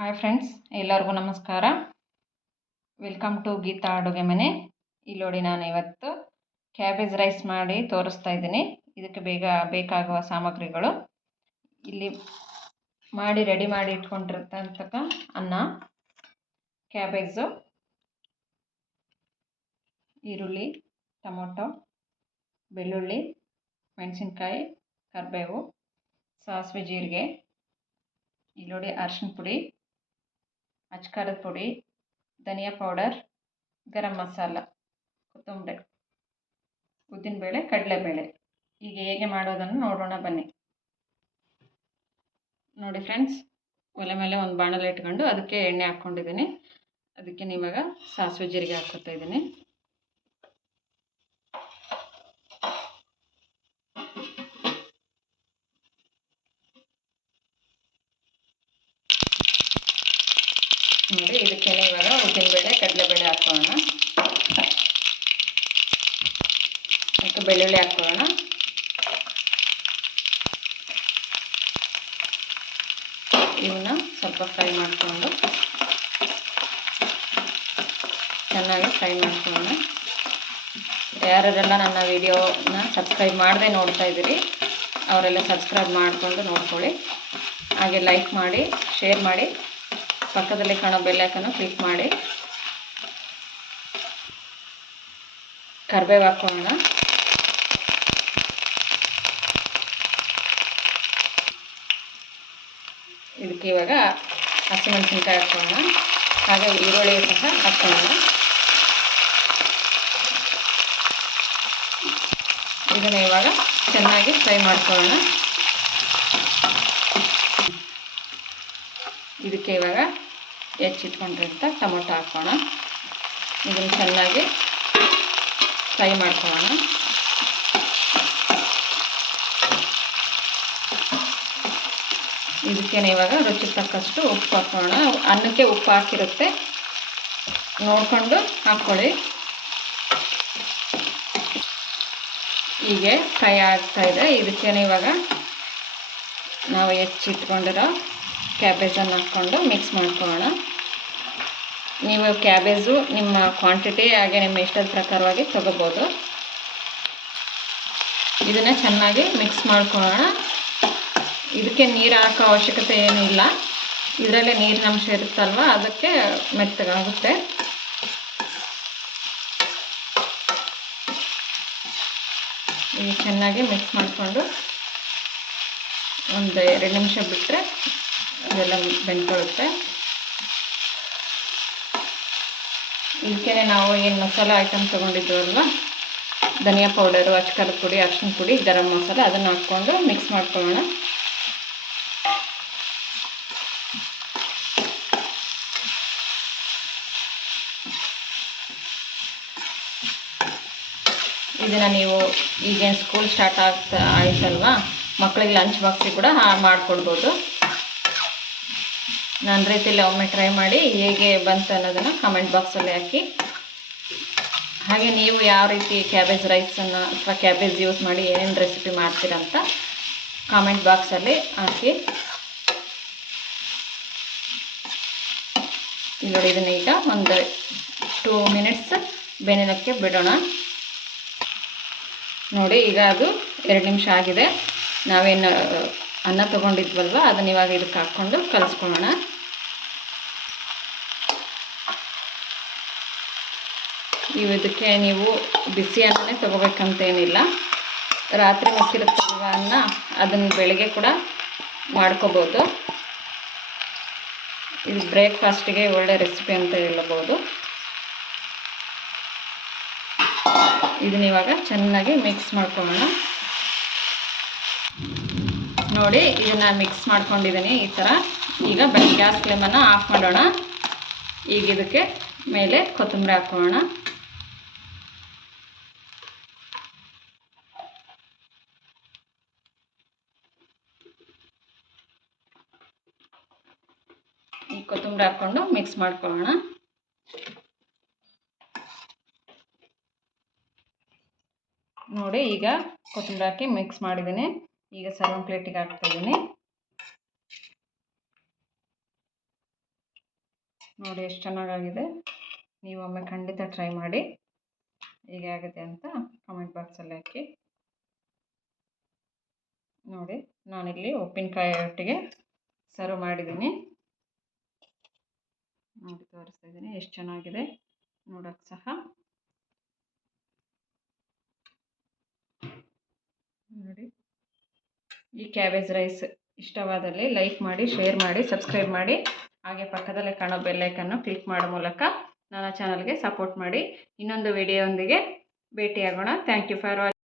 Hi friends, ಎಲ್ಲರಿಗೂ ನಮಸ್ಕಾರ. Welcome to Geetha ಅಡುಗೆ ಮನೆ. ಇಲ್ಲಿ ನೋಡಿ, ನಾನು ಇವತ್ತು ಕ್ಯಾಬೇಜ್ ರೈಸ್ ಮಾಡಿ ತೋರಿಸ್ತಾ ಇದ್ದೀನಿ. ಇದಕ್ಕೆ ಬೇಕಾಗುವ ಸಾಮಗ್ರಿಗಳು ಇಲ್ಲಿ ರೆಡಿ ಮಾಡಿ ಇಟ್ಕೊಂಡಿರ್ತಕ್ಕಂಥ ಅನ್ನ, ಕ್ಯಾಬೇಜು, ಈರುಳ್ಳಿ, ಟೊಮೊಟೊ, ಬೆಳ್ಳುಳ್ಳಿ, ಮೆಣಸಿನ್ಕಾಯಿ, ಕರಿಬೇವು, ಸಾಸಿವೆ, ಜೀರಿಗೆ, ಇಲ್ಲಿ ನೋಡಿ ಅರಿಶಿನ ಪುಡಿ, ಅಚ್ಕಾರದ ಪುಡಿ, ಧನಿಯಾ ಪೌಡರ್, ಗರಂ ಮಸಾಲ, ಕೊತ್ತಂಬರಿ, ಉದ್ದಿನಬೇಳೆ, ಕಡಲೆಬೇಳೆ. ಈಗ ಹೇಗೆ ಮಾಡೋದನ್ನು ನೋಡೋಣ ಬನ್ನಿ. ನೋಡಿ ಫ್ರೆಂಡ್ಸ್, ಒಲೆ ಮೇಲೆ ಒಂದು ಬಾಣಲೆ ಇಟ್ಕೊಂಡು ಅದಕ್ಕೆ ಎಣ್ಣೆ ಹಾಕ್ಕೊಂಡಿದ್ದೀನಿ. ಅದಕ್ಕೆ ಇವಾಗ ಸಾಸಿವೆ ಜೀರಿಗೆ ಹಾಕ್ಕೊತಾ ಇದ್ದೀನಿ. ನೋಡಿ, ಇದಕ್ಕೆ ಇವಾಗ ಉದ್ದಿನಬೇಳೆ, ಕಡಲೆಬೇಳೆ ಹಾಕೋಣ. ಮತ್ತು ಬೆಳ್ಳುಳ್ಳಿ ಹಾಕೋಣ. ಇವನ್ನ ಸ್ವಲ್ಪ ಫ್ರೈ ಮಾಡಿಕೊಂಡು ಚೆನ್ನಾಗಿ ಫ್ರೈ ಮಾಡ್ಕೊಳ್ಳೋಣ. ಯಾರೆಲ್ಲ ನನ್ನ ವಿಡಿಯೋನ ಸಬ್ಸ್ಕ್ರೈಬ್ ಮಾಡದೆ ನೋಡ್ತಾ ಇದ್ದೀರಿ ಅವರೆಲ್ಲ ಸಬ್ಸ್ಕ್ರೈಬ್ ಮಾಡಿಕೊಂಡು ನೋಡ್ಕೊಳ್ಳಿ. ಹಾಗೆ ಲೈಕ್ ಮಾಡಿ, ಶೇರ್ ಮಾಡಿ, ಪಕ್ಕದಲ್ಲಿ ಕಾಣೋ ಬೆಲ್ ಐಕಾನ್ ಕ್ಲಿಕ್ ಮಾಡಿ. ಕರಿಬೇವು ಹಾಕೋಣ. ಇದಕ್ಕೆ ಇವಾಗ ಹಸಿಮೆಣಸಿನ್ಕಾಯಿ ಹಾಕೋಣ. ಹಾಗೆ ಈರುಳ್ಳಿ ಸಹ ಹಾಕೋಣ. ಇದನ್ನ ಇವಾಗ ಚೆನ್ನಾಗಿ ಫ್ರೈ ಮಾಡ್ಕೊಳ್ಳೋಣ. ಇದಕ್ಕೆ ಇವಾಗ ಹೆಚ್ಚಿಟ್ಕೊಂಡಿರೋಂಥ ಟೊಮೊಟೊ ಹಾಕೋಣ. ಇದನ್ನು ಚೆನ್ನಾಗಿ ಫ್ರೈ ಮಾಡ್ಕೊಳ್ಳೋಣ. ಇದಕ್ಕೆ ಇವಾಗ ರುಚಿಗೆ ತಕ್ಕಷ್ಟು ಉಪ್ಪು ಹಾಕೋಣ. ಅನ್ನಕ್ಕೆ ಉಪ್ಪು ಹಾಕಿರುತ್ತೆ, ನೋಡಿಕೊಂಡು ಹಾಕ್ಕೊಳ್ಳಿ. ಹೀಗೆ ಫ್ರೈ ಆಗ್ತಾಯಿದೆ. ಇದಕ್ಕೆ ಇವಾಗ ನಾವು ಹೆಚ್ಚಿಟ್ಕೊಂಡಿರೋ ಕ್ಯಾಬೇಜನ್ನು ಹಾಕ್ಕೊಂಡು ಮಿಕ್ಸ್ ಮಾಡ್ಕೊಳ್ಳೋಣ. ನೀವು ಕ್ಯಾಬೇಜು ನಿಮ್ಮ ಕ್ವಾಂಟಿಟಿ ಹಾಗೆ ನಿಮ್ಮ ಇಷ್ಟದ ಪ್ರಕಾರವಾಗಿ ತಗೋಬೋದು. ಇದನ್ನು ಚೆನ್ನಾಗಿ ಮಿಕ್ಸ್ ಮಾಡ್ಕೊಳ್ಳೋಣ. ಇದಕ್ಕೆ ನೀರು ಹಾಕೋ ಅವಶ್ಯಕತೆ ಏನೂ ಇಲ್ಲ. ಇದರಲ್ಲೇ ನೀರಿನ ಅಂಶ ಇರುತ್ತಲ್ವ, ಅದಕ್ಕೆ ಮೆತ್ತಗಾಗುತ್ತೆ. ಈಗ ಚೆನ್ನಾಗಿ ಮಿಕ್ಸ್ ಮಾಡಿಕೊಂಡು ಒಂದು 2 ನಿಮಿಷ ಬಿಟ್ಟರೆ ಅದೆಲ್ಲ ಬೆಂದ್ಕೊಳ್ಳುತ್ತೆ. ಇದಕ್ಕೆ ನಾವು ಏನು ಮಸಾಲೆ ಐಟಮ್ ತೊಗೊಂಡಿದ್ದೀವಲ್ವ, ಧನಿಯಾ ಪೌಡರು, ಅಚ್ಕಾರದ ಪುಡಿ, ಅರಿಶಿನ ಪುಡಿ, ಗರಂ ಮಸಾಲ, ಅದನ್ನು ಹಾಕ್ಕೊಂಡು ಮಿಕ್ಸ್ ಮಾಡ್ಕೊಳ್ಳೋಣ. ಇದನ್ನು ನೀವು ಈಗೇನು ಸ್ಕೂಲ್ ಸ್ಟಾರ್ಟ್ ಆಯ್ತಲ್ವ, ಮಕ್ಕಳಿಗೆ ಲಂಚ್ ಬಾಕ್ಸಿಗೆ ಕೂಡ ಮಾಡಿಕೊಡ್ಬೋದು. ನನ್ನ ರೀತಿಯಲ್ಲಿ ಒಮ್ಮೆ ಟ್ರೈ ಮಾಡಿ ಹೇಗೆ ಬಂತು ಅನ್ನೋದನ್ನು ಕಮೆಂಟ್ ಬಾಕ್ಸಲ್ಲಿ ಹಾಕಿ. ಹಾಗೆ ನೀವು ಯಾವ ರೀತಿ ಕ್ಯಾಬೇಜ್ ರೈಸನ್ನು ಅಥವಾ ಕ್ಯಾಬೇಜ್ ಯೂಸ್ ಮಾಡಿ ಏನೇನು ರೆಸಿಪಿ ಮಾಡ್ತೀರಂತ ಕಾಮೆಂಟ್ ಬಾಕ್ಸಲ್ಲಿ ಹಾಕಿ. ನೋಡಿ, ಇದನ್ನು ಈಗ ಒಂದು 2 ಮಿನಿಟ್ಸ್ ಬೆನೆಯೋಕ್ಕೆ ಬಿಡೋಣ. ನೋಡಿ, ಈಗ ಅದು 2 ನಿಮಿಷ ಆಗಿದೆ. ನಾವೇನು ಅನ್ನ ತೊಗೊಂಡಿದ್ವಲ್ವ ಅದನ್ನ ಇವಾಗ ಇದಕ್ಕೆ ಹಾಕ್ಕೊಂಡು ಕಲಿಸ್ಕೊಳ್ಳೋಣ. ಇದಕ್ಕೆ ನೀವು ಬಿಸಿ ಅನ್ನನೇ ತೊಗೋಬೇಕಂತೇನಿಲ್ಲ. ರಾತ್ರಿ ಮಿಕ್ಕಿರುತ್ತಲ್ವ ಅನ್ನ, ಅದನ್ನು ಬೆಳಗ್ಗೆ ಕೂಡ ಮಾಡ್ಕೋಬೋದು. ಇದು ಬ್ರೇಕ್ಫಾಸ್ಟಿಗೆ ಒಳ್ಳೆ ರೆಸಿಪಿ ಅಂತ ಹೇಳ್ಬೋದು. ಇದನ್ನ ಇವಾಗ ಚೆನ್ನಾಗಿ ಮಿಕ್ಸ್ ಮಾಡ್ಕೊಳ್ಳೋಣ. ನೋಡಿ, ಇದನ್ನು ಮಿಕ್ಸ್ ಮಾಡ್ಕೊಂಡಿದ್ದೀನಿ ಈ ಥರ. ಈಗ ಗ್ಯಾಸ್ ಫ್ಲೇಮನ್ನು ಆಫ್ ಮಾಡೋಣ. ಈಗ ಇದಕ್ಕೆ ಮೇಲೆ ಕೊತ್ತಂಬರಿ ಹಾಕೋಣ. ಈ ಕೊತ್ತಂಬರಿ ಹಾಕ್ಕೊಂಡು ಮಿಕ್ಸ್ ಮಾಡ್ಕೊಳ್ಳೋಣ. ನೋಡಿ, ಈಗ ಕೊತ್ತಂಬರಿ ಹಾಕಿ ಮಿಕ್ಸ್ ಮಾಡಿದ್ದೀನಿ. ಈಗ ಸರ್ವಿಂಗ್ ಪ್ಲೇಟಿಗೆ ಹಾಕ್ತಾಯಿದ್ದೀನಿ. ನೋಡಿ ಎಷ್ಟು ಚೆನ್ನಾಗಾಗಿದೆ. ನೀವೊಮ್ಮೆ ಖಂಡಿತ ಟ್ರೈ ಮಾಡಿ. ಹೇಗೆ ಆಗಿದೆ ಅಂತ ಕಮೆಂಟ್ ಬಾಕ್ಸಲ್ಲಿ ಹಾಕಿ. ನೋಡಿ ನಾನಿಲ್ಲಿ ಉಪ್ಪಿನಕಾಯಿ ಒಟ್ಟಿಗೆ ಸರ್ವ್ ಮಾಡಿದ್ದೀನಿ. ನೋಡಿ ತೋರಿಸ್ತಾ ಇದ್ದೀನಿ ಎಷ್ಟು ಚೆನ್ನಾಗಿದೆ ನೋಡೋಕ್ಕೆ ಸಹ. ನೋಡಿ ಈ ಕ್ಯಾಬೇಜ್ ರೈಸ್ ಇಷ್ಟವಾದಲ್ಲಿ ಲೈಕ್ ಮಾಡಿ, ಶೇರ್ ಮಾಡಿ, ಸಬ್ಸ್ಕ್ರೈಬ್ ಮಾಡಿ. ಹಾಗೆ ಪಕ್ಕದಲ್ಲೇ ಕಾಣೋ ಬೆಲ್ಲೈಕನ್ನು ಕ್ಲಿಕ್ ಮಾಡೋ ಮೂಲಕ ನನ್ನ ಚಾನಲ್ಗೆ ಸಪೋರ್ಟ್ ಮಾಡಿ. ಇನ್ನೊಂದು ವಿಡಿಯೋದೊಂದಿಗೆ ಭೇಟಿಯಾಗೋಣ. Thank you for watching.